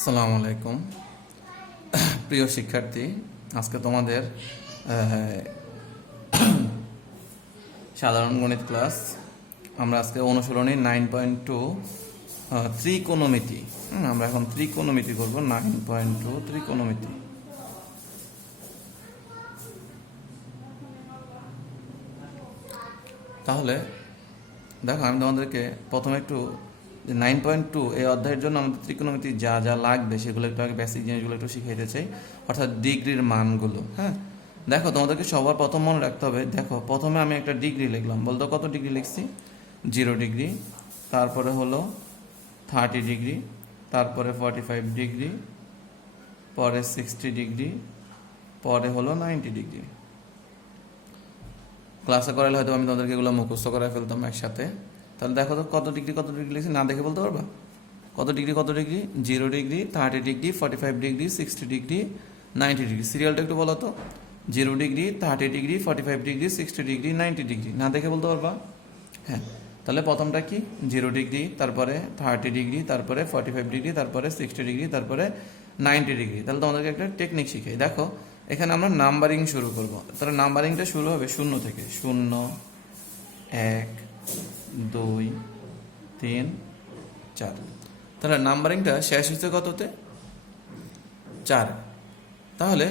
আসসালামু আলাইকুম প্রিয় শিক্ষার্থী, আজকে তোমাদের সাধারণ গণিত ক্লাস। আমরা আজকে অনুশীলনী 9.2 ত্রিকোণমিতি। আমরা এখন ত্রিকোণমিতি করব। 9.2 ত্রিকোণমিতি। তাহলে দেখো, আমি তোমাদেরকে প্রথমে একটু 9.2 এই অধ্যায়ের জন্য আমাদের ত্রিকোণমিতি যা যা লাগবে সেগুলো একটু আগে বেসিক জিনিসগুলো একটু শিখাইতে চাই, অর্থাৎ ডিগ্রির মানগুলো। হ্যাঁ, দেখো তোমাদেরকে সবার প্রথম মনে রাখতে হবে। দেখো, প্রথমে আমি একটা ডিগ্রি লিখলাম। বলতো কত ডিগ্রি লিখছি? 0 ডিগ্রি, তারপরে হলো 30 ডিগ্রি, তারপরে 45 ডিগ্রি, পরে 60 ডিগ্রি, পরে হলো 90 ডিগ্রি। ক্লাসে করালে হয়তো আমি তোমাদেরকে এগুলো মুখস্থ করে ফেলতাম একসাথে। তাহলে দেখো তো কত ডিগ্রি লিখছি, না দেখে বলতে পারবা? কত degree 0 degree, 30 degree, 45 degree, 60 degree, 90 degree. সিরিয়ালটা একটু বলো তো। 0 degree, 30 degree, 45 degree, 60 degree, 90 degree. না দেখে বলতে পারবা? হ্যাঁ, তাহলে প্রথমটা কি? 0 ডিগ্রি, তারপরে 30 ডিগ্রি, তারপরে 45 ডিগ্রি, তারপরে 60 ডিগ্রি, তারপরে 90 ডিগ্রি। তাহলে তোমাদেরকে একটা টেকনিক শিখাই। দেখো, এখানে আমরা নাম্বারিং শুরু করব। তাহলে নাম্বারিংটা শুরু হবে 0 থেকে। 0, 1, 2, 3, 4। তাহলে নাম্বারিংটা শেষ হয়েছে কততে? 4। তাহলে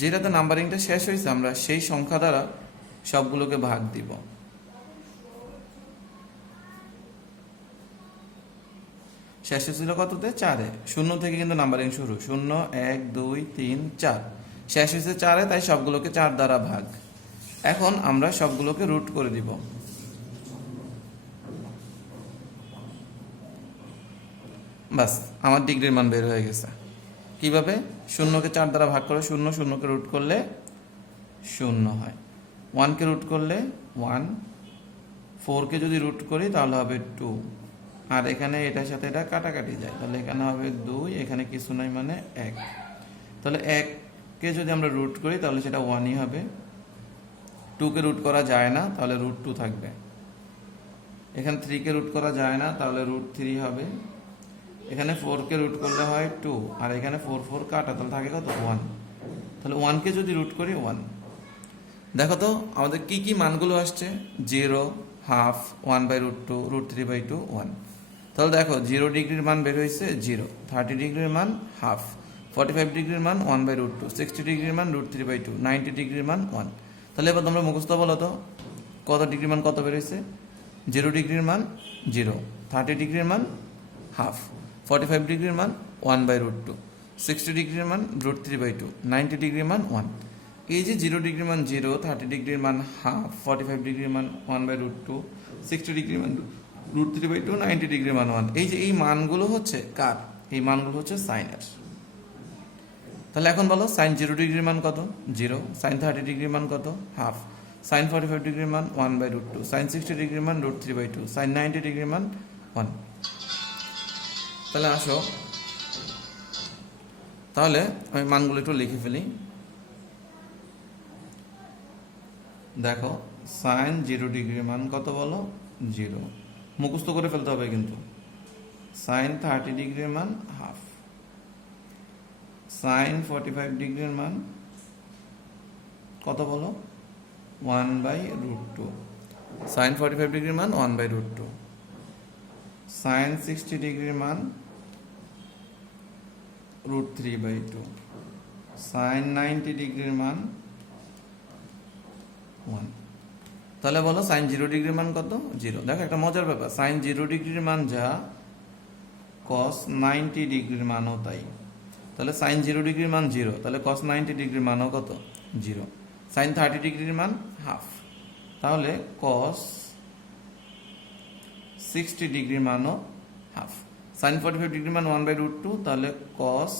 যেটাতে নাম্বারিংটা শেষ হয়েছে আমরা সেই সংখ্যা দ্বারা সবগুলোকে ভাগ দিব। শেষ হয়েছিল কততে? 4-এ। 0 থেকে কিন্তু নাম্বারিং শুরু। 0, 1, 2, 3, 4। শেষ হয়েছে 4-এ, তাই সবগুলোকে 4 দ্বারা ভাগ। এখন আমরা সবগুলোকে রুট করে দিব। বাস, আমার ডিগ্রির মান বের হয়ে গেছে। কিভাবে? 0কে 4 দ্বারা ভাগ করে 0, 0কে রুট করলে 0 হয়। 1কে রুট করলে 1, 4কে যদি রুট করি তাহলে হবে 2, আর এখানে এটার সাথে এটা কাটাকাটি যায়, তাহলে এখানে হবে 2, এখানে কিছু নাই মানে 1। তাহলে 1কে যদি আমরা রুট করি তাহলে সেটা 1ই হবে। 2কে রুট করা যায় না, তাহলে √2 থাকবে। এখানে 3কে রুট করা যায় না, তাহলে √3 হবে। এখানে 4কে রুট করলে হয় 2, আর এখানে 4, 4 কাটা, তাহলে থাকে কত? 1। তাহলে 1কে যদি রুট করি 1। দেখো তো আমাদের কি কি মানগুলো আসছে? 0, হাফ, 1/√2, √3/2, 1। তাহলে দেখো 0 ডিগ্রির মান বের হয়েছে 0, 30 ডিগ্রির মান হাফ, 45 ডিগ্রির মান 1/√2, 60 ডিগ্রির মান √3/2, 90 ডিগ্রির মান 1। তাহলে এবার তোমরা মুখস্থ বলো তো কত ডিগ্রির মান কত বের হয়েছে? 0 ডিগ্রির মান 0, 30 ডিগ্রির মান হাফ, 45 ডিগ্রির মান 1/√2, 60 ডিগ্রির মান √3/2, 90 ডিগ্রির মান 1। এই যে 0 ডিগ্রির মান 0, 30 ডিগ্রির মান হাফ, 45 ডিগ্রির মান 1/√2, 60 ডিগ্রির মান √3/2, 90 ডিগ্রির মান 1। এই যে এই মানগুলো হচ্ছে কার? এই মানগুলো হচ্ছে সাইনের। তাহলে এখন বলো সাইন 0 ডিগ্রির মান কত? 0। সাইন 30 ডিগ্রির মান কত? হাফ। সাইন 45 ডিগ্রির মান 1/√2, সাইন 60 ডিগ্রির মান √3/2, সাইন 90 ডিগ্রির মান 1। তাহলে আসো, তাহলে আমি মানগুলো একটু লিখে ফেলি। দেখো, সাইন 0 ডিগ্রির মান কত বলো? 0। মুখস্থ করে ফেলতে হবে কিন্তু। সাইন 30 ডিগ্রির মান হাফ। সাইন 45 ডিগ্রির মান কত বলো? 1/√2। সাইন 45 ডিগ্রির মান 1/√2। সাইন 60 ডিগ্রির মান √3/2। সাইন 90 ডিগ্রির মান 1। তাহলে বলো সাইন 0 ডিগ্রির মান কত? 0। দেখো একটা মজার ব্যাপার, সাইন 0 ডিগ্রির মান যা, কস 90 ডিগ্রির মানও তাই। তাহলে সাইন 0 ডিগ্রির মান 0, তাহলে কস 90 ডিগ্রির মানও কত? 0। সাইন 30 ডিগ্রির মান হাফ, তাহলে কস 60 ডিগ্রির মানও হাফ। সাইন 45 ডিগ্রির মান 1/√2, তাহলে কস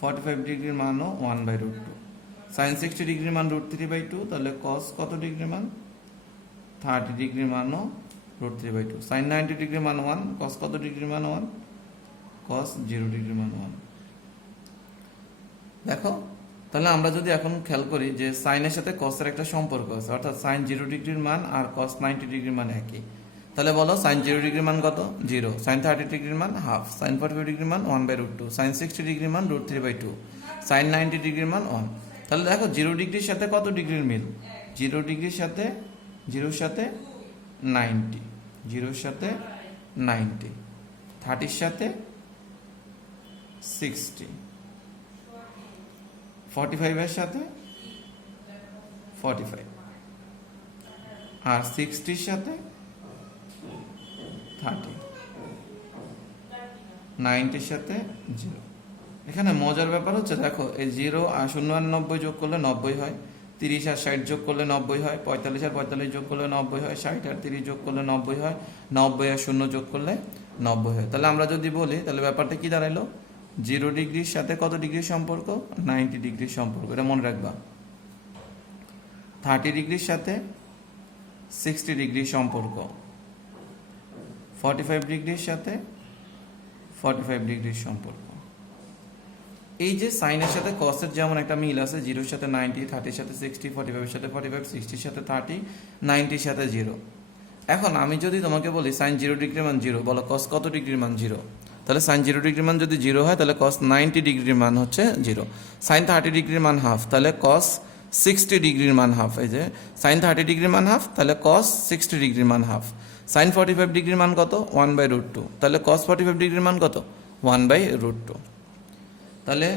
45 ডিগ্রির মানও 1/√2। সাইন 60 ডিগ্রির মান √3/2, তাহলে কস কত ডিগ্রির মান? 30 ডিগ্রির মানও √3/2। সাইন 90 ডিগ্রির মান 1, কস কত ডিগ্রির মান 1? কস 0 ডিগ্রির মান 1। দেখো, তাহলে আমরা যদি এখন খেয়াল করি যে সাইনের সাথে কসের একটা সম্পর্ক আছে, অর্থাৎ সাইন 0 ডিগ্রির মান আর কস 90 ডিগ্রির মান একই। তাহলে বলো সাইন 0 ডিগ্রির মান কত 0, সাইন 30 ডিগ্রির মান হাফ, সাইন 45 ডিগ্রির মান 1/√2, সাইন 60 ডিগ্রির মান √3/2, সাইন 90 ডিগ্রির মান 1। তাহলে দেখো 0 ডিগ্রির সাথে কত ডিগ্রির মিল, 0 ডিগ্রির সাথে 0 সাথে 90, 0 সাথে 90, 30 সাথে 60, 45 এর সাথে 45, আর 60 সাথে 30, 90 সাথে 0। এখানে মজার ব্যাপার হচ্ছে দেখো এই 0 আর 0 আর 90 যোগ করলে 90 হয়, 30 আর 60 যোগ করলে 90 হয়, 45 আর 45 যোগ করলে 90 হয়, 60 আর 30 যোগ করলে 90 হয়, 90 আর 0 যোগ করলে 90 হয়। তাহলে আমরা যদি বলি তাহলে ব্যাপারটা কি দাঁড়াইলো, 0 ডিগ্রির সাথে কত ডিগ্রির সম্পর্ক, 90 ডিগ্রির সম্পর্ক, এটা মনে রাখবা। 30 ডিগ্রির সাথে 60 ডিগ্রির সম্পর্ক, 45 ডিগ্রির সাথে 45 ডিগ্রির সম্পর্ক। এই যে সাইনের সাথে কসের যেমন একটা মিল আছে, 0 এর সাথে 90, 30 এর সাথে 60, 45 এর সাথে 45, 60 এর সাথে 30, 90 এর সাথে 0। এখন আমি যদি তোমাকে বলি সাইন 0 ডিগ্রির মান 0, বলো কস কত ডিগ্রির মান 0, তাহলে সাইন 0 ডিগ্রির মান যদি 0 হয় তাহলে কস 90 ডিগ্রির মান হচ্ছে 0, সাইন 30 ডিগ্রির মান হাফ, তাহলে কস 60 ডিগ্রির মান হাফ। এই যে সাইন 30 ডিগ্রির মান হাফ, তাহলে কস 60 ডিগ্রির মান হাফ। সাইন 45 ডিগ্রির মান কত, 1/√2, তাহলে কস 45 ডিগ্রির মান কত, 1/√2। তাহলে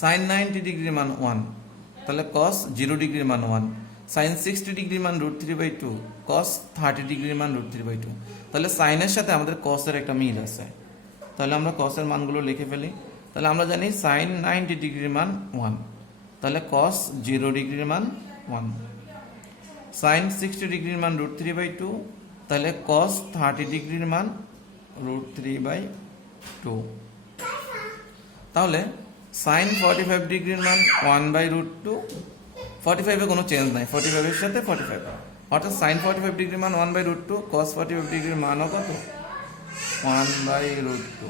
সাইন 90 ডিগ্রির মান 1, তাহলে কস 0 ডিগ্রির মান 1, সাইন 60 ডিগ্রির মান √3/2, কস 30 ডিগ্রির মান √3/2। তাহলে সাইনের সাথে আমাদের কসের একটা মিল আছে, তাহলে আমরা কসের মানগুলো লিখে ফেলি। তাহলে আমরা জানি সাইন 90 ডিগ্রির মান 1, তাহলে কস 0 ডিগ্রির মান 1, সাইন 60 ডিগ্রির মান √3/2, তাহলে কস 30 ডিগ্রির মান √3/2। তাহলে সাইন 45 ডিগ্রির মান 1/√2, 45 এ কোনো চেঞ্জ নাই, 45 এর সাথে 45, অর্থাৎ সাইন 45 ডিগ্রির মান 1/√2, কস 45 ডিগ্রির মানও কত 1/√2,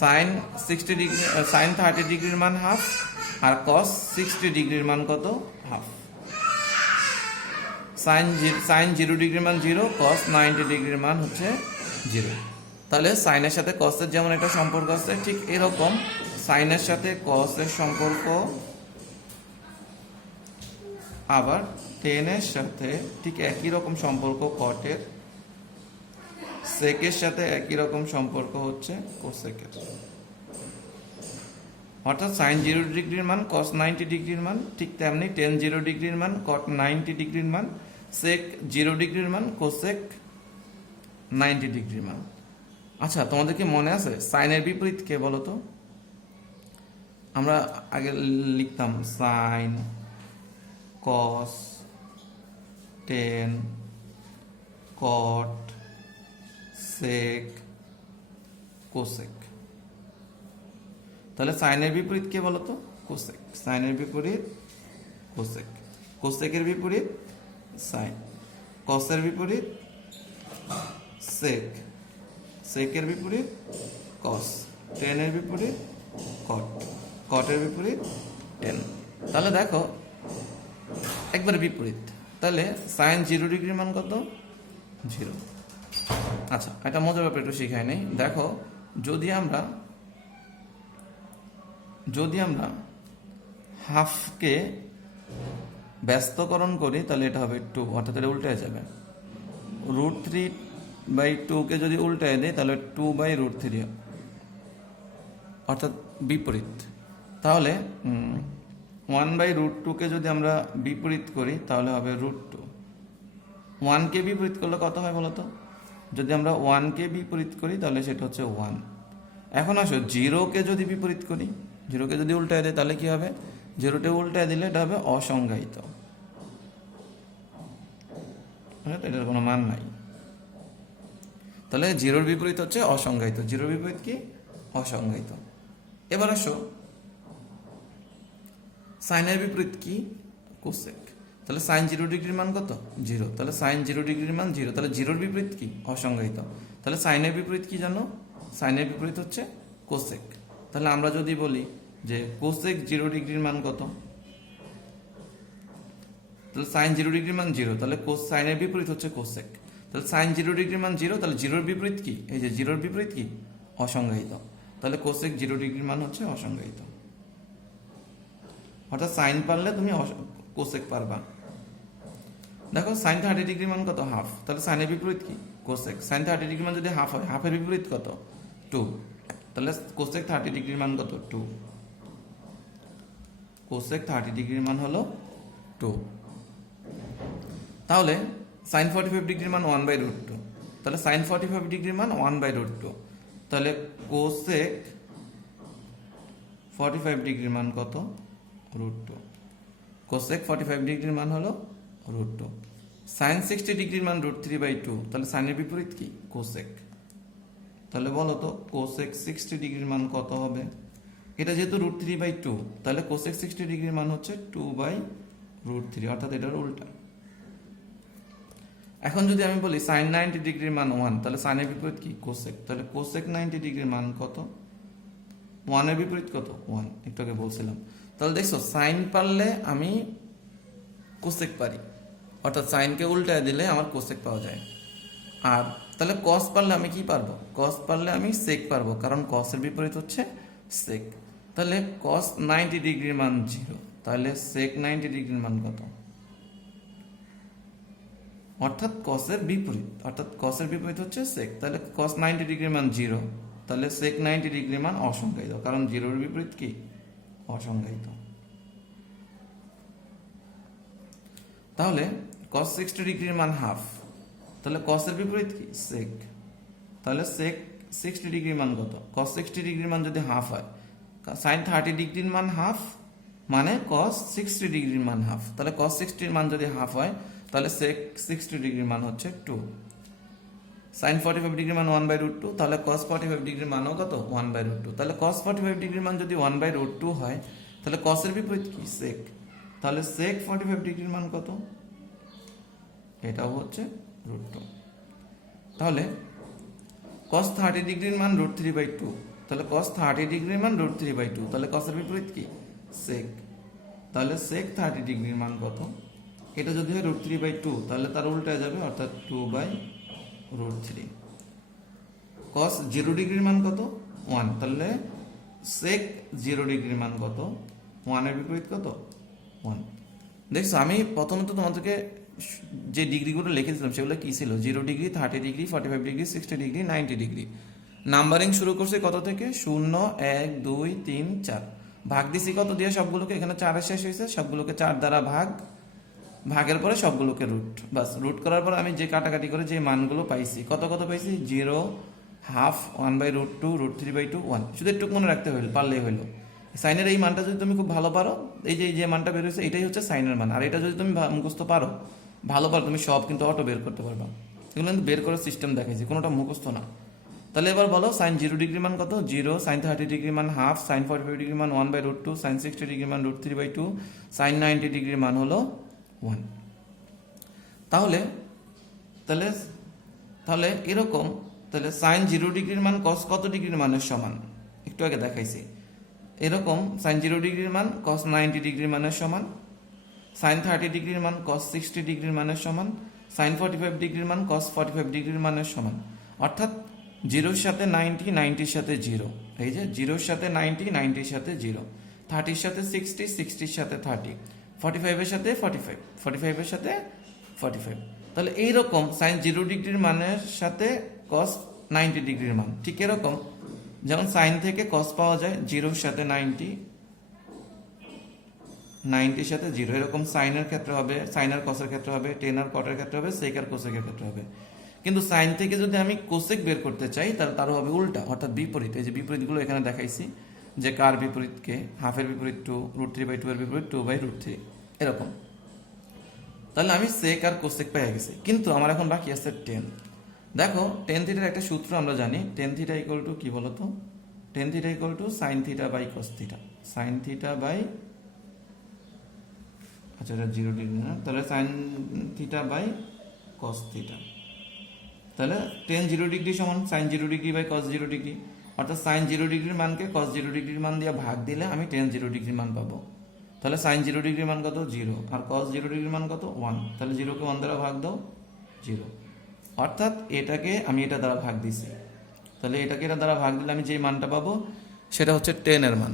সাইন 60 ডিগ্রি সাইন 30 ডিগ্রির মান হাফ, আর কস 60 ডিগ্রির মান কত হাফ। সাইন 0 ডিগ্রির মান 0, কস 90 ডিগ্রির মান হচ্ছে 0। তাহলে সাইনের সাথে কসের যেমন একটা সম্পর্ক আছে, ঠিক এরকম সাইনের সাথে কসের সম্পর্ক আবার টেনের সাথে ঠিক একই রকম সম্পর্ক কটের, সেকের সাথে একই রকম সম্পর্ক হচ্ছে কোসেকের। অর্থাৎ সাইন 0 ডিগ্রির মান কস 90 ডিগ্রির মান, ঠিক তেমনি টেন 0 ডিগ্রির মান কট 90 ডিগ্রির মান, সেক 0 ডিগ্রির মান কোসেক 90 ডিগ্রির মান। আচ্ছা, তোমাদের কি মনে আছে সাইনের বিপরীত কে বলো তো? আমরা আগে লিখতাম সাইন, কস, টেন, কট, সেক, কোসেক। তাহলে সাইনের বিপরীত কে বলো তো? কোসেক। সাইনের বিপরীত কোসেক, কোসেকের বিপরীত সাইন, কসের বিপরীত সেক, সেকের বিপরীত কস, টেনের বিপরীত কট, কটের বিপরীত টেন। তাহলে দেখো একবারে বিপরীত। তাহলে সাইন 0 ডিগ্রির মান কত? 0। আচ্ছা, একটা মজার ব্যাপার একটু শিখাই নেই। দেখো যদি আমরা হাফকে ব্যস্তকরণ করি তাহলে এটা হবে 2, অর্থাৎ এটা উল্টে যাবে। √3/2 কে যদি উল্টায় দেয় তাহলে 2/√3, অর্থাৎ বিপরীত। তাহলে 1/√2 কে যদি আমরা বিপরীত করি তাহলে হবে √2। 1 কে বিপরীত করলে কত হয় বলতো? যদি আমরা 1 কে বিপরীত করি তাহলে সেটা হচ্ছে 1। এখন আসো 0 কে যদি বিপরীত করি, 0 কে যদি উল্টায় দেয় তাহলে কি হবে? 0টা উল্টায় দিলে এটা হবে অসংজ্ঞায়িত, এটার কোনো মান নাই। তাহলে 0-র বিপরীত হচ্ছে অসংজ্ঞায়িত। 0-র বিপরীত কি? অসংজ্ঞায়িত। এবার আসো সাইনের বিপরীত কি? কোসেক। তাহলে সাইন 0 ডিগ্রির মান কত? 0। তাহলে সাইন 0 ডিগ্রির মান 0। তাহলে 0-র বিপরীত কি? অসংজ্ঞায়িত। তাহলে সাইনের বিপরীত কি জানো? সাইনের বিপরীত হচ্ছে কোসেক। তাহলে আমরা যদি বলি যে কোসেক 0 ডিগ্রির মান কত, তাহলে সাইন 0 ডিগ্রির মান 0, তাহলে সাইনের বিপরীত হচ্ছে কোসেক। তাহলে সাইন 0 ডিগ্রির মান 0, তাহলে জিরোর বিপরীত কি? এই যে জিরোর বিপরীত কি? অসংজ্ঞায়িত। তাহলে কোসেক 0 ডিগ্রির মান হচ্ছে অসংজ্ঞায়িত। অর্থাৎ সাইন পারলে তুমি কোসেক পারবা। দেখো সাইন 30 ডিগ্রির মান কত? হাফ। তাহলে সাইনের বিপরীত কি? কোসেক। সাইন 30 ডিগ্রির মান যদি হাফ হয়, হাফের বিপরীত কত? 2। তাহলে কোসেক 30 ডিগ্রির মান কত? 2। কোসেক 30 ডিগ্রির মান হলো 2। তাহলে সাইন 45 ডিগ্রির মান 1/√2। তাহলে সাইন 45 ডিগ্রির মান 1/√2। তাহলে কোসেক 45 ডিগ্রির মান কত? √2। কোসেক 45 ডিগ্রির মান হলো √2। সাইন 60 ডিগ্রির মান √3/2। তাহলে সাইনের বিপরীত কি? কোসেক। তাহলে বলো তো কোসেক 60 ডিগ্রির মান কত হবে? এটা যেহেতু √3/2, তাহলে কোসেক 60 ডিগ্রির মান হচ্ছে 2/√3, অর্থাৎ এটার উল্টা। এখন যদি আমি বলি সাইন 90 ডিগ্রির মান 1, তাহলে সাইনের বিপরীত কি? কোসেক। তাহলে কোসেক 90 ডিগ্রির মান কত? 1 এর বিপরীত কত? 1, একটু আগে বলছিলাম। তাহলে দেখছো সাইন পারলে আমি কোসেক পারি, অর্থাৎ সাইনকে উল্টায় দিলে আমার কোসেক পাওয়া যায়। আর তাহলে কস পারলে আমি কি পারবো? কস পারলে আমি সেক পারবো, কারণ কসের বিপরীত হচ্ছে সেক। তাহলে কস 90 ডিগ্রির মান 0, তাহলে সেক 90 ডিগ্রির মান কত? অর্থাৎ কসের বিপরীত, অর্থাৎ কসের বিপরীত হচ্ছে সেক। তাহলে কস 90 ডিগ্রির মান 0, তাহলে সেক 90 ডিগ্রির মান অসংজ্ঞায়িত, কারণ 0-র বিপরীত কি? অসংজ্ঞায়িত। তাহলে কস 60 ডিগ্রির মান হাফ, তাহলে কসের বিপরীত কি? সেক। তাহলে সেক 60 ডিগ্রির মান কত? কস 60 ডিগ্রির মান যদি হাফ হয়, সাইন 30 ডিগ্রির মান হাফ মানে কস 60 ডিগ্রির মান হাফ। তাহলে কস 60 মান যদি হাফ হয়, তাহলে সেক 60 ডিগ্রির মান হচ্ছে 2। সাইন 45 ডিগ্রির মান 1/√2, তাহলে কস 45 ডিগ্রির মানও কত? 1/√2। তাহলে কস 45 ডিগ্রির মান যদি 1/√2 হয়, তাহলে কসের বিপরীত কি? সেক। তাহলে সেক 45 ডিগ্রির মান কত? এটাও হচ্ছে √2। তাহলে cos 30 ডিগ্রির মান √3/2। তাহলে cos 30 ডিগ্রির মান √3/2। তাহলে cos এর বিপরীত কি? sec। তাহলে sec 30 ডিগ্রির মান কত? এটা যদি হয় √3/2, তাহলে তার উল্টায় যাবে, অর্থাৎ 2/√3। cos 0 ডিগ্রির মান কত? 1। তাহলে sec 0 ডিগ্রির মান কত? 1 এর বিপরীত কত? 1। দেখছো আমি প্রথমত তোমাদেরকে যে ডিগ্রিগুলো লিখেছিলাম সেগুলো কি ছিল? 0 degree, 30 degree, 45 degree, 60 degree, 90 degree. Numbering শুরু করছে কত থেকে? 0, 1, 2, 3, 4। ভাগ দিছি কত দিয়ে? সবগুলোকে। এখানে 4 শেষ হয়েছে, সবগুলোকে 4 দ্বারা ভাগ, ভাগের পরে সবগুলোকে রুট। বাস, রুট করার পর আমি যে কাটাকাটি করে যে মানগুলো পাইছি, কত কত পাইছি? 0, হাফ, 1/√2, √3/2, 1। শুধু একটু মনে রাখতে হইল, পারলেই হইলো। সাইনের এই মানটা যদি তুমি খুব ভালো পারো, এই যে মানটা বের হয়েছে এটাই হচ্ছে সাইনের মান। আর এটা যদি তুমি মুখস্থ পারো, ভালো পারো, তুমি সব কিন্তু অটো বের করতে পারবা। এগুলো কিন্তু বের করার সিস্টেম দেখাইছি, কোনোটা মুখস্থ না। তাহলে এবার বলো সাইন 0 ডিগ্রি মান কত? 0। সাইন 30 ডিগ্রি মান হাফ। সাইন 45 ডিগ্রি মান 1/√2। সাইন 60 ডিগ্রি মান √3/2। সাইন 90 ডিগ্রির মান হলো 1। তাহলে তাহলে তাহলে এরকম, তাহলে সাইন 0 ডিগ্রির মান কস কত ডিগ্রির মানের সমান? একটু আগে দেখাইছি। এরকম সাইন 0 ডিগ্রির মান কস 90 ডিগ্রির মানের সমান। সাইন 30 ডিগ্রির মান কস 60 ডিগ্রির মানের সমান। সাইন 45 ডিগ্রির মান কস 45 ডিগ্রির মানের সমান। অর্থাৎ 0-র সাথে 90, 90-র সাথে 0। এই যে 0-র সাথে 90, 90-র সাথে 0, 30-র সাথে 60, 60-র সাথে 30, 45-এর সাথে 45, 45-এর সাথে 45। তাহলে এইরকম সাইন 0 ডিগ্রির মানের সাথে কস 90 ডিগ্রির মান। ঠিক এরকম যেমন সাইন থেকে কস পাওয়া যায় 0-র সাথে 90, 90-র সাথে 0। এরকম সাইনের ক্ষেত্রে হবে, সাইন আর কসের ক্ষেত্রে হবে, টেন আর কটের ক্ষেত্রে হবে, সেক আর কোসেকের ক্ষেত্রে হবে। কিন্তু সাইন থেকে যদি আমি কোসেক বের করতে চাই, তাহলে তারও হবে উল্টা, অর্থাৎ বিপরীত। এই যে বিপরীতগুলো এখানে দেখাইছি, যে কার বিপরীতকে, হাফের বিপরীত 2, √3/2 এর বিপরীত 2/√3, এরকম। তাহলে আমি সেক আর কোসেক পেয়ে গেছি, কিন্তু আমার এখন বাকি আছে টেন। দেখো টেন থিটার একটা সূত্র আমরা জানি, টেন থিটা ইকুয়াল টু কি বলতো? Tan theta equal to sine theta by cos theta. Sine theta by, আচ্ছা এটা 0 ডিগ্রি না, তাহলে sine theta by cos theta. তাহলে টেন 0 ডিগ্রি সমান sine 0 degree by cos 0 degree. অর্থাৎ সাইন 0 ডিগ্রির মানকে কস 0 ডিগ্রির মান দিয়ে ভাগ দিলে আমি টেন 0 ডিগ্রির মান পাবো। তাহলে সাইন 0 ডিগ্রির মান কত? 0। আর কস 0 ডিগ্রির মান কত? 1। তাহলে 0-কে 1 দ্বারা ভাগ দাও, 0। অর্থাৎ এটাকে আমি এটা দ্বারা ভাগ দিছি, তাহলে এটাকে এটা দ্বারা ভাগ দিলে আমি যে মানটা পাবো সেটা হচ্ছে 10 এর মান।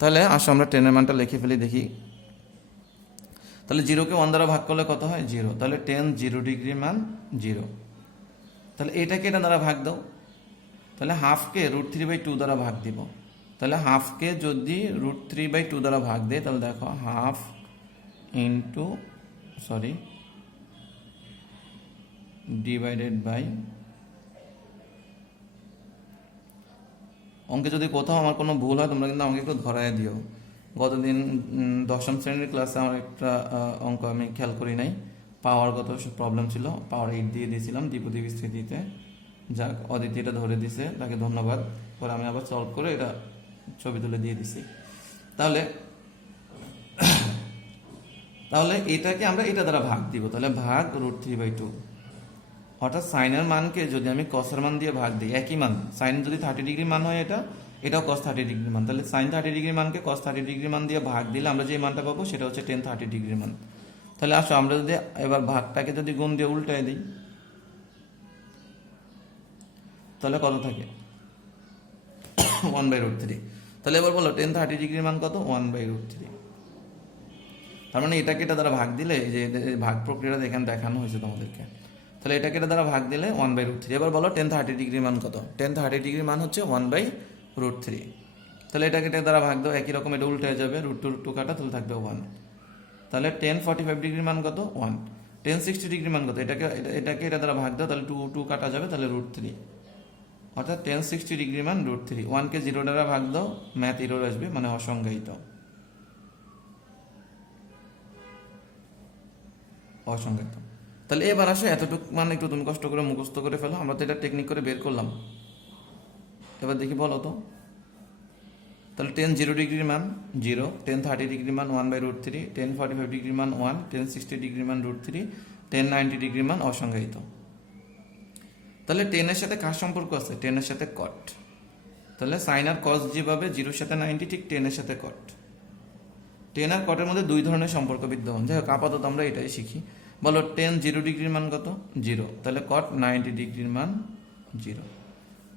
তাহলে আসো আমরা 10 এর মানটা লিখে ফেলি দেখি। তাহলে 0কে 1 দ্বারা ভাগ করলে কত হয় 0, তাহলে 10 0 ডিগ্রি মান 0। তাহলে এটাকে এটা দ্বারা ভাগ দাও, তাহলে হাফকে √3/2 দ্বারা ভাগ দিব। তাহলে হাফকে যদি √3/2 দ্বারা ভাগ দেয় তাহলে দেখো হাফ ইন্টু ডিভাইডেড বাই, অঙ্কে যদি কোথাও আমার কোনো ভুল হয় তোমরা কিন্তু আমাকে একটু ধরায় দিও। গতদিন দশম শ্রেণীর ক্লাসে আমার একটা অঙ্ক আমি খেয়াল করি নাই, পাওয়ার কত প্রবলেম ছিল, পাওয়ার 8 দিয়ে দিয়েছিলাম দ্বিপদী বিস্তৃতিতে। যাক, অদিতি এটা ধরে দিছে, তাকে ধন্যবাদ। পরে আমি আবার সলভ করে এটা ছবি তুলে দিয়ে দিছি। তাহলে এটাকে আমরা এটা দ্বারা ভাগ দিব, তাহলে ভাগ √3/2। অর্থাৎ সাইনের মানকে যদি আমি কসের মান দিয়ে ভাগ দিই, একই মান, সাইন যদি 30 ডিগ্রি মান হয় এটাও cos 30 ডিগ্রি মান, তাহলে সাইন 30 ডিগ্রি মানকে cos 30 ডিগ্রি মান দিয়ে ভাগ দিলে আমরা যে মানটা পাবো সেটা হচ্ছে tan 30 ডিগ্রি মান। তাহলে আসো আমরা যদি এবার ভাগটাকে যদি গুণ দিয়ে উল্টায় দিই তাহলে কত থাকে 1/√3। তাহলে এবার বলো tan 30 ডিগ্রি মান কত 1/√3। তার মানে এটাকে এটা দ্বারা ভাগ দিলে, এই যে ভাগ প্রক্রিয়াটা এখানে দেখানো হয়েছে তোমাদেরকে, তাহলে এটাকে এটা দ্বারা ভাগ দিলে 1/√3। এবার বলো tan 30 ডিগ্রি মান কত, tan 30 ডিগ্রি মান হচ্ছে 1/√3। তাহলে এটাকে এটা দ্বারা ভাগ দাও, একই রকম এটা উল্টে যাবে, √2 কাটা, তাহলে থাকবে 1। তাহলে tan 45 ডিগ্রি মান কত 1, tan 60 ডিগ্রি মান কত, এটাকে এটা দ্বারা ভাগ দাও, তাহলে 2 কাটা যাবে, তাহলে √3। অর্থাৎ tan 60 ডিগ্রি মান √3। 1কে 0 দ্বারা ভাগ দাও, ম্যাথ এরর আসবে, মানে অসংজ্ঞায়িত। তাহলে এবার আসো এতটুকু মানে একটু তুমি কষ্ট করে মুখস্থ করে ফেলো, আমরা তো এটা টেকনিক করে বের করলাম। এবার দেখি বলো তো, তাহলে tan 0 ডিগ্রির মান 0, tan 30 ডিগ্রি মান 1/√3, tan 45 ডিগ্রি মান 1, tan 60 ডিগ্রি মান √3, tan 90 ডিগ্রি মান অসংজ্ঞায়িত। তাহলে tan এর সাথে কার সম্পর্ক আছে, tan এর সাথে cot। তাহলে sin আর cos যেভাবে 0-র সাথে 90, ঠিক tan এর সাথে cot। tan আর cot এর মধ্যে দুই ধরনের সম্পর্ক বিদ্যমান। যাই হোক, আপাতত আমরা এটাই শিখি। বলো tan 0 ডিগ্রির মান কত 0, তাহলে cot 90 ডিগ্রির মান 0।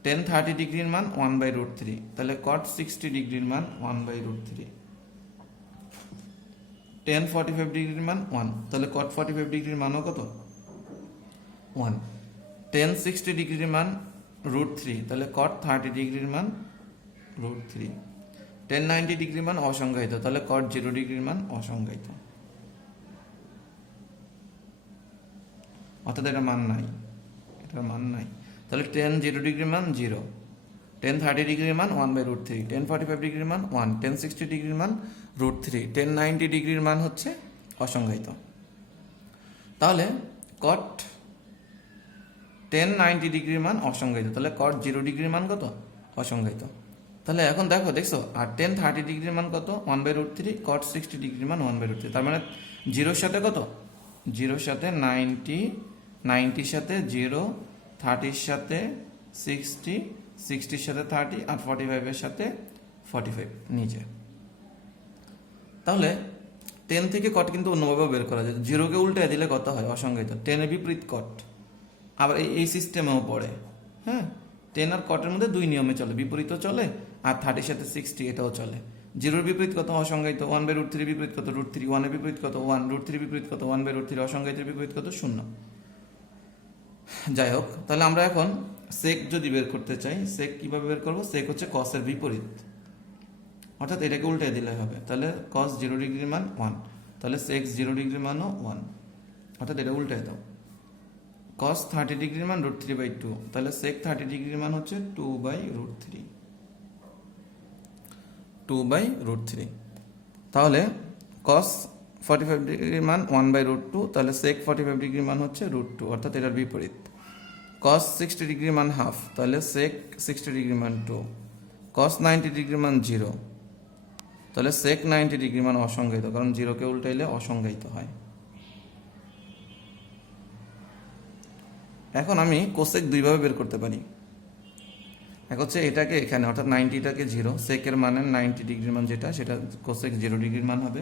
tan 30 ডিগ্রির মান 1/√3, তাহলে cot 60 ডিগ্রির মান 1/√3। tan 45 ডিগ্রির মান 1, তাহলে cot 45 ডিগ্রির মানও কত 1। tan 60 ডিগ্রির মান √3, তাহলে cot 30 ডিগ্রির মান √3। tan 90 ডিগ্রির মান অসংজ্ঞায়িত, তাহলে cot 0 ডিগ্রির মান অসংজ্ঞায়িত। অর্থাৎ এটার মান নাই, তাহলে tan 0 ডিগ্রির মান 0, tan 30 ডিগ্রির মান 1/√3, tan 45 ডিগ্রির মান 1, tan 60 ডিগ্রির মান √3, tan 90 ডিগ্রির মান হচ্ছে অসংজ্ঞায়িত। তাহলে cot tan 90 ডিগ্রির মান অসংজ্ঞায়িত, তাহলে cot 0 ডিগ্রির মান কত অসংজ্ঞায়িত। তাহলে এখন দেখছো, আর tan 30 ডিগ্রির মান কত 1/√3, cot 60 ডিগ্রির মান 1/√3। তার মানে 0-র সাথে কত, 0-র সাথে 90, 90-র সাথে 0, 30-র সাথে 60, 60-র সাথে 30, আর 45-এর সাথে 45 নিচে। তাহলে 10 থেকে cot কিন্তু অন্যভাবে বের করা যায়, 0-কে উল্টে দিলে কত হয় অসংজ্ঞায়িত, 10-এর বিপরীত cot। আবার এই সিস্টেমেও পড়ে, হ্যাঁ, 10 আর cot এর মধ্যে দুই নিয়মে চলে, বিপরীতও চলে আর 30-র সাথে 60 এটাও চলে। 0-র বিপরীত কত অসংজ্ঞায়িত, 1/√3 বিপরীত কত √3, 1-এর বিপরীত কত 1, √3 বিপরীত কত 1/√3, অসংজ্ঞায়িতের বিপরীত কত 0। যাই হোক, তাহলে আমরা এখন sec যদি বের করতে চাই, sec কিভাবে বের করব, sec হচ্ছে cos এর বিপরীত, অর্থাৎ এটাকে উল্টে দিলে হবে। তাহলে cos 0 ডিগ্রির মান 1, তাহলে sec 0 ডিগ্রির মানও 1, অর্থাৎ এটা উল্টে দাও। cos 30 ডিগ্রির মান √3/2, তাহলে sec 30 ডিগ্রির মান হচ্ছে 2/√3, 2/√3। তাহলে cos 45 ডিগ্রির মান 1/√2, তাহলে sec 45 ডিগ্রির মান হচ্ছে √2, অর্থাৎ এটার বিপরীত। cos 60 ডিগ্রির মান হাফ, তাহলে sec 60 ডিগ্রির মান 2, cos 90 ডিগ্রির মান 0, তাহলে sec 90 ডিগ্রির মান অসংজ্ঞায়িত, কারণ 0-কে উল্টাইলে অসংজ্ঞায়িত হয়। এখন আমি কোসেক দুইভাবে বের করতে পারি। এক হচ্ছে এটাকে এখানে, অর্থাৎ 90টাকে 0, সেকের মানে 90 ডিগ্রির মান যেটা, সেটা কোসেক 0 ডিগ্রির মান হবে।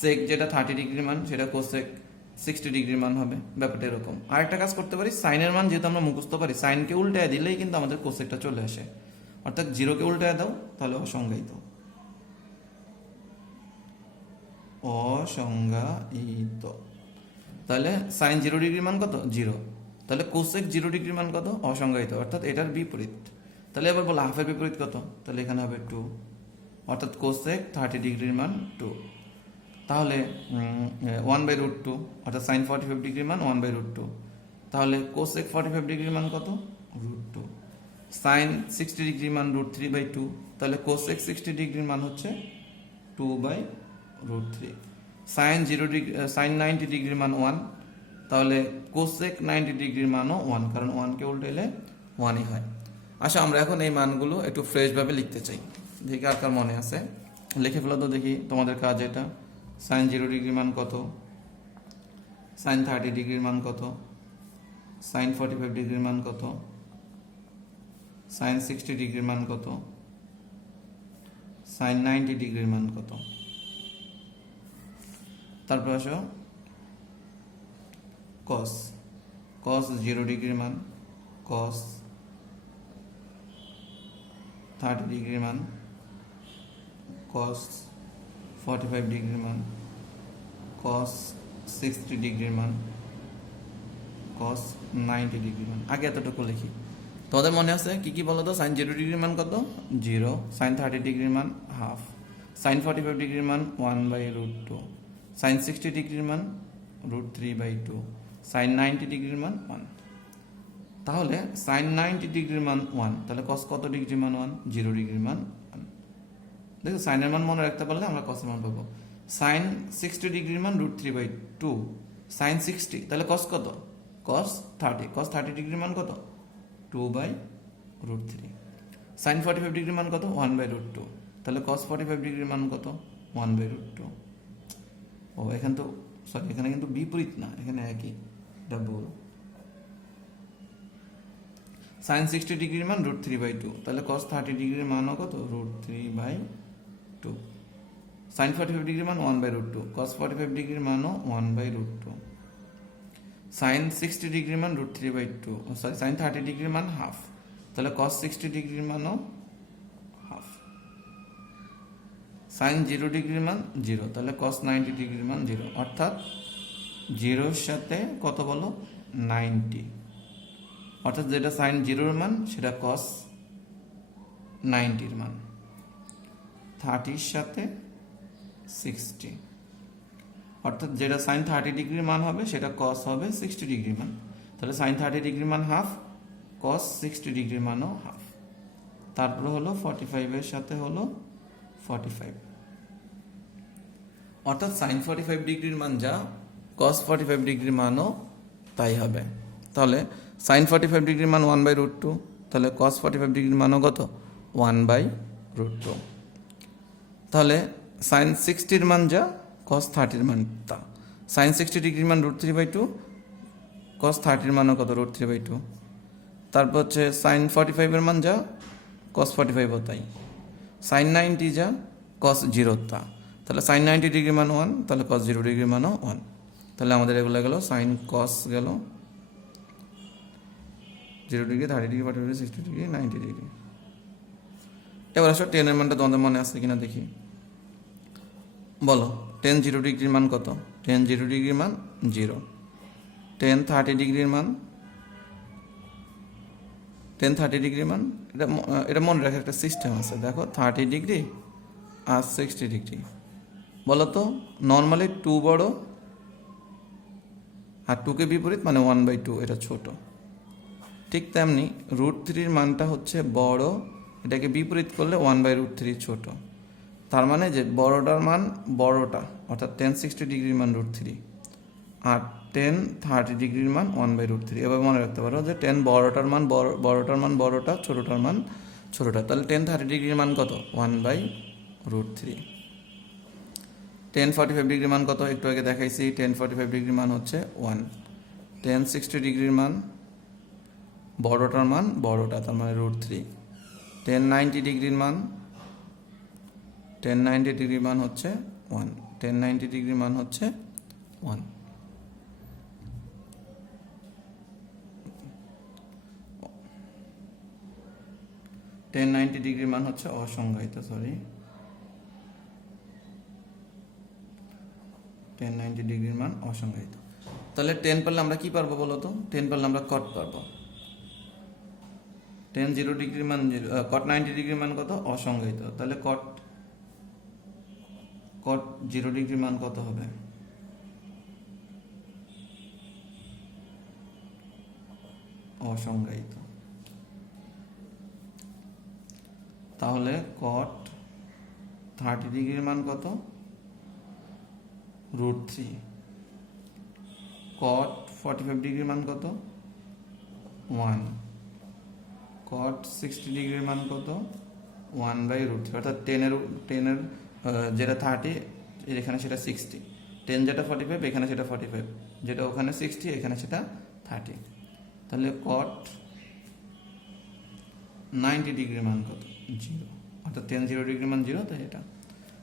সেক যেটা 30 ডিগ্রির মান, সেটা কোসেক 60 ডিগ্রির মান হবে। ব্যাপারটা এরকম। আরেকটা কাজ করতে পারি, সাইনের মান যেহেতু আমরা মুখস্থ পারি, সাইনকে উল্টায় দিলেই কিন্তু আমাদের কোসেকটা চলে আসে। অর্থাৎ 0কে উল্টায় দাও, তাহলে অসংজ্ঞায়িত। অসংজ্ঞায়িত। তাহলে সাইন 0 ডিগ্রির মান কত? 0। তাহলে কোসেক 0 ডিগ্রির মান কত? অসংজ্ঞায়িত, অর্থাৎ এটার বিপরীত। তাহলে এবার বলো হাফের বিপরীত কত? তাহলে এখানে হবে 2, অর্থাৎ কোসেক 30 ডিগ্রির মান 2। তাহলে 1/√2, অর্থাৎ সাইন 45 ডিগ্রির মান 1/√2। তাহলে কোসেক 45 ডিগ্রির মান কত? √2। সাইন 60 ডিগ্রির মান √3/2। তাহলে কোসেক 60 ডিগ্রির মান হচ্ছে 2/√3। সাইন 90 ডিগ্রির মান 1। তাহলে কোসেক 90 ডিগ্রির মানও 1, কারণ 1কে উল্টাইলে 1ই হয়। আচ্ছা, আমরা এখন এই মানগুলো একটু ফ্রেশভাবে লিখতে চাই। দেখি আর কার মনে আছে, লিখে ফেলো তো দেখি তোমাদের কাজ এটা। সাইন 0 ডিগ্রির মান কত? সাইন 30 ডিগ্রির মান কত? সাইন 45 ডিগ্রির মান কত? সাইন 60 ডিগ্রির মান কত? সাইন 90 ডিগ্রির মান কত? তারপর আসো কস। কস 0 ডিগ্রির মান, কস 30 ডিগ্রির মান, কস 45 ডিগ্রির মান, কস 60 ডিগ্রির মান, কস 90 ডিগ্রির মান। আগে এতটুকু লিখি। তোমাদের মনে আছে কি কি বলো তো? সাইন 0 ডিগ্রির মান কত? 0। সাইন 30 ডিগ্রির মান হাফ। সাইন 45 ডিগ্রির মান 1/√2। সাইন 60 ডিগ্রির মান √3/2। সাইন 90 ডিগ্রির মান 1। তাহলে সাইন 90 ডিগ্রির মান 1, তাহলে কস কত ডিগ্রির মান 1? 0 ডিগ্রির মান 1। দেখো সাইনের মান মনে রাখতে পারলে আমরা কসের মান পাবো। সাইন 60 ডিগ্রির মান √3/2। সাইন 60, তাহলে কস কত? কস 30। কস 30 ডিগ্রির মান কত? 2/√3। সাইন 45 ডিগ্রির মান কত? 1/√2। তাহলে কস 45 ডিগ্রির মান কত? 1/√2। ও এখানে তো সরি, এখানে কিন্তু বিপরীত না, এখানে একই, ডাবল। সাইন 60 ডিগ্রির মান √3/2। তাহলে কস 30 ডিগ্রির মানও কত? √3/2। সাইন 45 ডিগ্রির মান 1/√2। কস 45 ডিগ্রির মানও 1/√2। সাইন 60 ডিগ্রির মান √3/2। সরি, সাইন 30 ডিগ্রির মান হাফ। তাহলে কস 60 ডিগ্রির মানও হাফ। সাইন 0 ডিগ্রির মান 0। তাহলে কস 90 ডিগ্রির মান 0। অর্থাৎ 0-র সাথে কত বলো? 90। অর্থাৎ যেটা সাইন 0-র মান সেটা কস 90-র মান। 30-র সাথে 60, অর্থাৎ যেটা সাইন 30 ডিগ্রির মান হবে সেটা কস হবে 60 ডিগ্রির মান। তাহলে সাইন 30 ডিগ্রির মান হাফ, কস 60 ডিগ্রির মানও হাফ। তারপরে হলো 45-এর সাথে হলো 45, অর্থাৎ সাইন 45 ডিগ্রির মান যা, কস 45 ডিগ্রির মানও তাই হবে। তাহলে সাইন 45 ডিগ্রির মান 1/√2। তাহলে কস 45 ডিগ্রির মানও কত? 1/√2। তাহলে সাইন 60-র মান যা, কস 30-র মান তা। সাইন 60 ডিগ্রির মান √3/2, কস 30-র মানও কত? √3/2। তারপর হচ্ছে সাইন 45-এর মান যা, কস 45-ও তাই। সাইন 90 যা, কস 0 তা। তাহলে সাইন 90 ডিগ্রির মান 1, তাহলে কস 0 ডিগ্রির মানও 1। তাহলে আমাদের এগুলো গেল সাইন কস গেল 0 degree, 30 degree, 45 degree, 60 degree, 90 degree. এবার আসো টেনের মানটা তোমাদের মনে আছে কিনা দেখি, বলো। টেন 0 ডিগ্রির মান কত? টেন 0 ডিগ্রির মান 0। টেন 30 ডিগ্রির মান, টেন 30 ডিগ্রির মান, এটা মনে রাখার একটা সিস্টেম আছে। দেখো 30 ডিগ্রি আর 60 ডিগ্রি, বলো তো নর্মালি 2 বড় আর 2কে বিপরীত মানে 1/2, এটা ছোট। ঠিক তেমনি √3-র মানটা হচ্ছে বড়, এটাকে বিপরীত করলে 1/√3 ছোট। তার মানে যে বড়টার মান বড়টা, অর্থাৎ টেন 60 ডিগ্রির মান √3 আর টেন 30 ডিগ্রির মান 1/√3। এবার মনে রাখতে পারো যে টেন বড়টার মান বড়টার মান বড়টা, ছোটটার মান ছোটটা। তাহলে টেন 30 ডিগ্রির মান কত? 1/√3। টেন 45 ডিগ্রির মান কত? একটু আগে দেখাইছি, টেন 45 ডিগ্রির মান হচ্ছে 1। টেন 60 ডিগ্রির মান বড়টার মান বড়টা, তার মানে √3। টেন 90 ডিগ্রির মান, টেন 90 ডিগ্রির মান হচ্ছে 1। টেন 90 ডিগ্রির মান হচ্ছে 1। টেন 90 ডিগ্রির মান হচ্ছে অসংজ্ঞায়িত, সরি 10 90 ডিগ্রির মান অসংজ্ঞায়িত। তাহলে 10 পারলে আমরা কি পারবো বলো তো? 10 পারলে আমরা কট পারবো। 10 0 ডিগ্রির মান কট 90 ডিগ্রির মান কত? অসংজ্ঞায়িত। তাহলে কট 0 ডিগ্রির মান কত হবে? অসংজ্ঞায়িত। তাহলে কট 30 ডিগ্রির মান কত? √3। কট 45 ডিগ্রির মান কত? 1। কট 60 ডিগ্রির মান কত? 1/√3। অর্থাৎ 10 এর যেটা 30 এখানে সেটা 60, 10 যেটা 45 এখানে সেটা 45, যেটা ওখানে 60 এখানে সেটা 30। তাহলে কট 90 ডিগ্রির মান কত? 0। অর্থাৎ 10 0 ডিগ্রির মান 0, তাই এটা।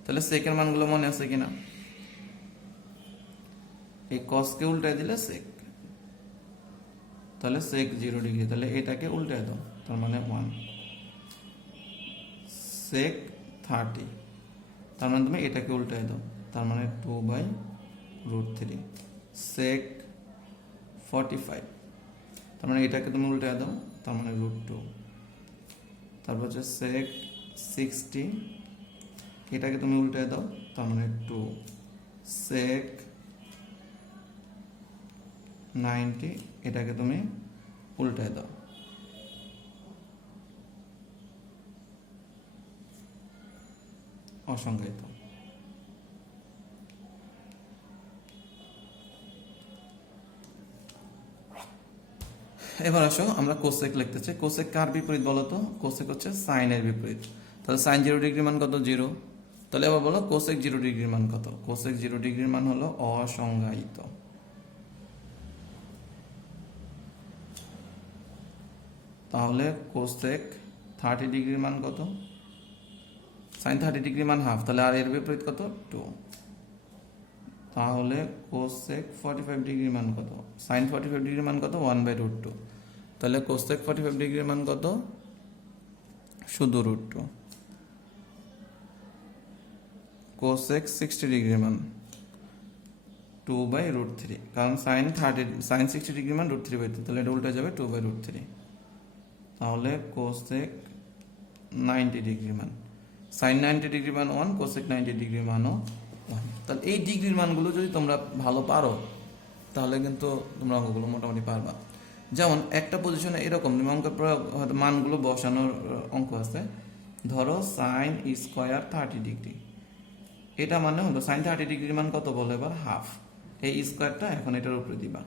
তাহলে সেকের মানগুলো মনে আছে কিনা? এই কসকে উল্টায় দিলে সেক, তাহলে সেক 0 ডিগ্রি, তাহলে এটাকে উল্টায় দাও, তার মানে 1। সেক 30, তার মানে তুমি এটাকে উল্টায় দাও, তার মানে 2/√3। সেক 45, তার মানে এটাকে তুমি উল্টায় দাও, তার মানে √2। তারপর হচ্ছে সেক 60, এটাকে তুমি উল্টায় দাও, তার মানে 2। সেক 90, এটাকে তুমি উল্টায় দাও, অসংজ্ঞায়িত। এবার আসো আমরা কোসেক লিখতে চাই। কোসেক কার বিপরীত বলো তো? কোসেক হচ্ছে সাইনের বিপরীত। তাহলে সাইন 0 ডিগ্রির মান কত? 0। তাহলে এবার বলো কোসেক 0 ডিগ্রির মান কত? কোসেক 0 ডিগ্রির মান হলো অসংজ্ঞায়িত। তাহলে কোসেক 30 ডিগ্রির মান কত? সাইন 30 ডিগ্রির মান হাফ, তাহলে আর এর বিপরীত কত? 2। তাহলে কোসেক 45 ডিগ্রির মান কত? সাইন 45 ডিগ্রির মান কত? 1/√2। তাহলে কোসেক 45 ডিগ্রির মান কত? শুধু √2। কোসেক 60 ডিগ্রির মান 2/√3, কারণ সাইন 60 ডিগ্রির মান √3/2, তাহলে এটা উল্টে যাবে 2/√3। তাহলে কোসেক 90 ডিগ্রির মান, সাইন 90 ডিগ্রির মান 1, কোসেক 90 ডিগ্রির মানও 1। তাহলে এই ডিগ্রির মানগুলো যদি তোমরা ভালো পারো তাহলে কিন্তু তোমরা অঙ্কগুলো মোটামুটি পারবা। যেমন একটা পজিশনে এরকম অঙ্কের হয়তো মানগুলো বসানোর অঙ্ক আছে। ধরো সাইন স্কোয়ার 30 ডিগ্রি, এটা মানে হলো সাইন 30 ডিগ্রির মান কত বলো এবার? হাফ। এই স্কোয়ারটা এখন এটার উপরে দিবা,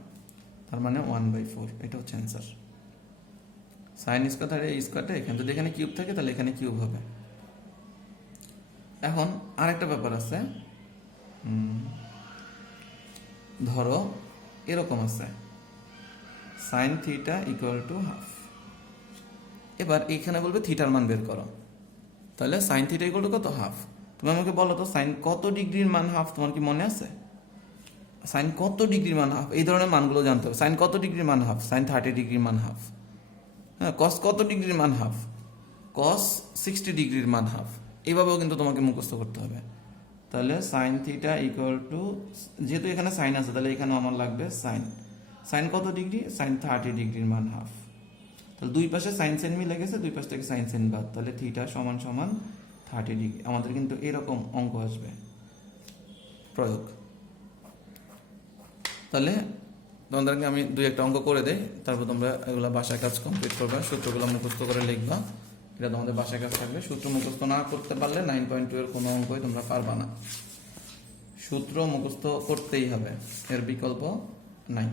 তার মানে 1/4। এটা হচ্ছে অ্যান্সার। সাইন স্কোয়ার এই স্কোয়ারটা এখানে, যদি এখানে কিউব থাকে তাহলে এখানে কিউব হবে। এখন আরেকটা ব্যাপার আছে, ধরো এরকম আছে sine theta equal to half. এবার এখানে বলবে থিটার মান বের করো, তাহলে সাইন থিটা ইকুয়াল টু কত? হাফ। তুমি আমাকে বলো তো সাইন কত ডিগ্রির মান হাফ? তোমার কি মনে আছে? সাইন কত ডিগ্রির মান হাফ? এই ধরনের মানগুলো জানতে হবে। সাইন কত ডিগ্রির মান হাফ? সাইন 30 ডিগ্রির মান হাফ। হ্যাঁ, কস কত ডিগ্রির মান হাফ? কস 60 ডিগ্রির মান হাফ। এইভাবেও কিন্তু তোমাকে মুখস্থ করতে হবে। তাহলে সাইন থিটা ইকুয়াল টু, যেহেতু এখানে সাইন আছে তাহলে এখানে আমার লাগবে সাইন। সাইন কত ডিগ্রি? সাইন 30 ডিগ্রির মান হাফ। তাহলে দুই পাশে সাইন সেন মিলে গেছে, দুই পাশ থেকে সাইন সেন বাদ, তাহলে থিটা সমান সমান 30 ডিগ্রি। আমাদের কিন্তু এরকম অঙ্ক আসবে প্রয়োগ। তাহলে তোমাদেরকে আমি দুই একটা অঙ্ক করে দেই, তারপর তোমরা এগুলো বাসায় কাজ কমপ্লিট করবে, সূত্রগুলো মুখস্থ করে লিখবা। এটা তোমাদের বাসায় কাজ থাকবে। সূত্র মুখস্থ না করতে পারলে 9.2 এর কোনো অঙ্কই তোমরা পারবা না। সূত্র মুখস্থ করতেই হবে, এর বিকল্প নাই।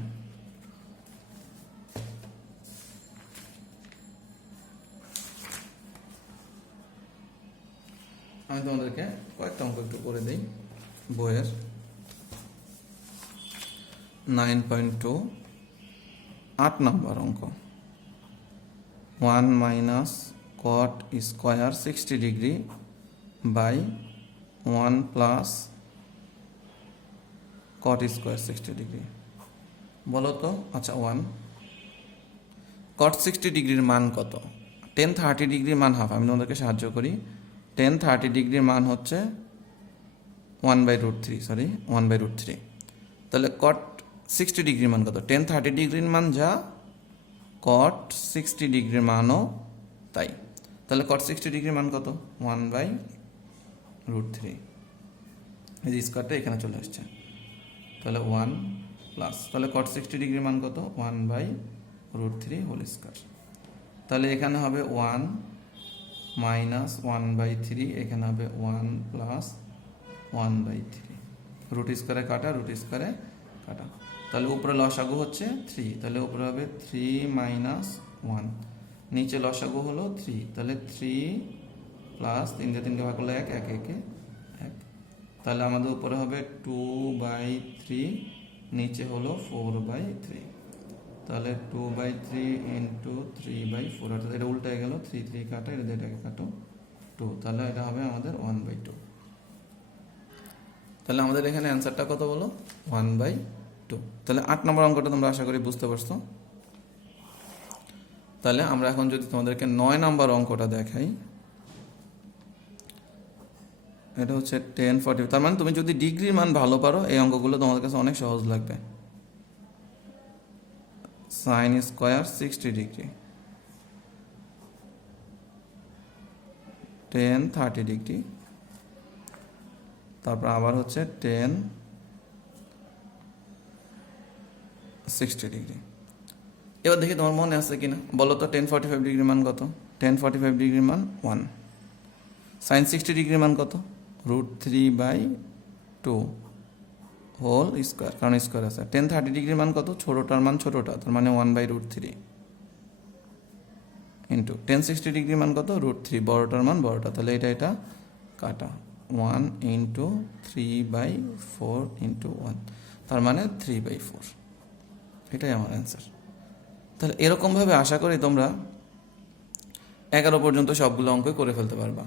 আমি তোমাদেরকে কয়েকটা অঙ্ক একটু করে দিই বইয়ের। 9.2 8 নম্বর অঙ্ক। 1 minus cot square 60 degree by 1 plus cot square 60 degree. বলো তো, আচ্ছা 1 কট 60 ডিগ্রির মান কত? টেন 30 ডিগ্রির মান হাফ, আমি তোমাদেরকে সাহায্য করি। টেন 30 ডিগ্রির মান হচ্ছে 1/√3 তাহলে কট 60 ডিগ্রির মান কত? টেন 30 ডিগ্রির মান যা, কট 60 ডিগ্রির মানও তাই। তাহলে কট 60 ডিগ্রির মান কত? 1/√3। এই যে স্কোয়ারটা এখানে চলে আসছে, তাহলে 1 প্লাস, তাহলে কট 60 ডিগ্রির মান কত? 1/√3 হোল স্কোয়ার। তাহলে এখানে হবে 1 মাইনাস 1/3, এখানে হবে 1 প্লাস 1/3। রুট স্কোয়ারে কাটা, রুট স্কোয়ারে কাটা। তাহলে উপরে লসাগু হচ্ছে 3, তাহলে উপরে হবে 3 মাইনাস 1, নিচে লসাগু হলো 3, তাহলে 3 প্লাস 3 দিয়ে 3কে ভাগ করলে 1, 1 1 1, তাহলে আমাদের উপরে হবে 2/3, নিচে হলো 4/3, তাহলে 2/3 ইন্টু 3/4, অর্থাৎ এটা উল্টে গেল, 3 3 কাটা, এটা এটাকে কাটো 2, তাহলে এটা হবে আমাদের 1/2। তাহলে আমাদের এখানে অ্যান্সারটা কত বলো? 1/2। তাহলে 8 নম্বর অঙ্কটা তোমরা আশা করি বুঝতে পারছো। তাহলে আমরা এখন যদি তোমাদেরকে 9 নম্বর অঙ্কটা দেখাই, এটা হচ্ছে 1040। তার মানে তুমি যদি ডিগ্রির মান ভালো পারো, এই অঙ্কগুলো তোমাদের কাছে অনেক সহজ লাগবে। সাইন স্কোয়ার 60 ডিগ্রি, 10 30 ডিগ্রি, তারপর আবার হচ্ছে 10 60 ডিগ্রি। এবার দেখি তোমার মনে আছে কিনা, বলো তো 1045 ডিগ্রির মান কত? 1045 ডিগ্রির মান 1। সাইন 60 ডিগ্রির মান কত? √3/2 হোল স্কোয়ার, কারণ স্কোয়ার আছে। 1030 ডিগ্রির মান কত? ছোটোটার মান ছোটোটা, তার মানে 1/√3 ইন্টু 1060 ডিগ্রির মান কত? √3, বড়টার মান বড়টা, তাহলে এটা কাটা 1 ইন্টু 3/4 ইন্টু 1, তার মানে 3/4। এটাই আমার অ্যান্সার। তাহলে এরকমভাবে আশা করি তোমরা 11 পর্যন্ত সবগুলো অঙ্ক করে ফেলতে পারবা।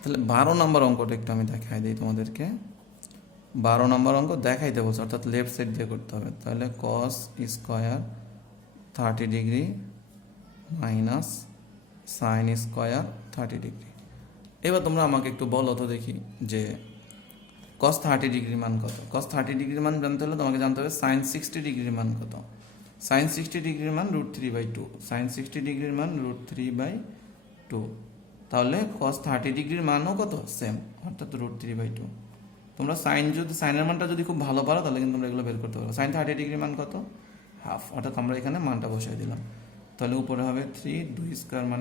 তাহলে 12 নম্বর অঙ্কটা একটু আমি দেখাই দিই তোমাদেরকে। 12 নম্বর অঙ্ক দেখাইতে বলছে, অর্থাৎ লেফট সাইড দিয়ে করতে হবে। তাহলে cos square 30 degree minus sine square 30 degree. এবার তোমরা আমাকে একটু বলো তো দেখি যে কস 30 ডিগ্রির মান কত? কস 30 ডিগ্রির মান জানতে হলে তোমাকে জানতে হবে সাইন 60 ডিগ্রির মান কত। সাইন 60 ডিগ্রির মান √3/2, সাইন 60 ডিগ্রির মান √3/2। তাহলে কস 30 ডিগ্রির মানও কত? সেম, অর্থাৎ √3/2। তোমরা সাইনের মানটা যদি খুব ভালো পারো তাহলে কিন্তু তোমরা এগুলো বের করতে পারো। সাইন 30 ডিগ্রির মান কত? হাফ, অর্থাৎ আমরা এখানে মানটা বসাই দিলাম। তাহলে উপরে হবে 3, 2 স্কোয়ার মানে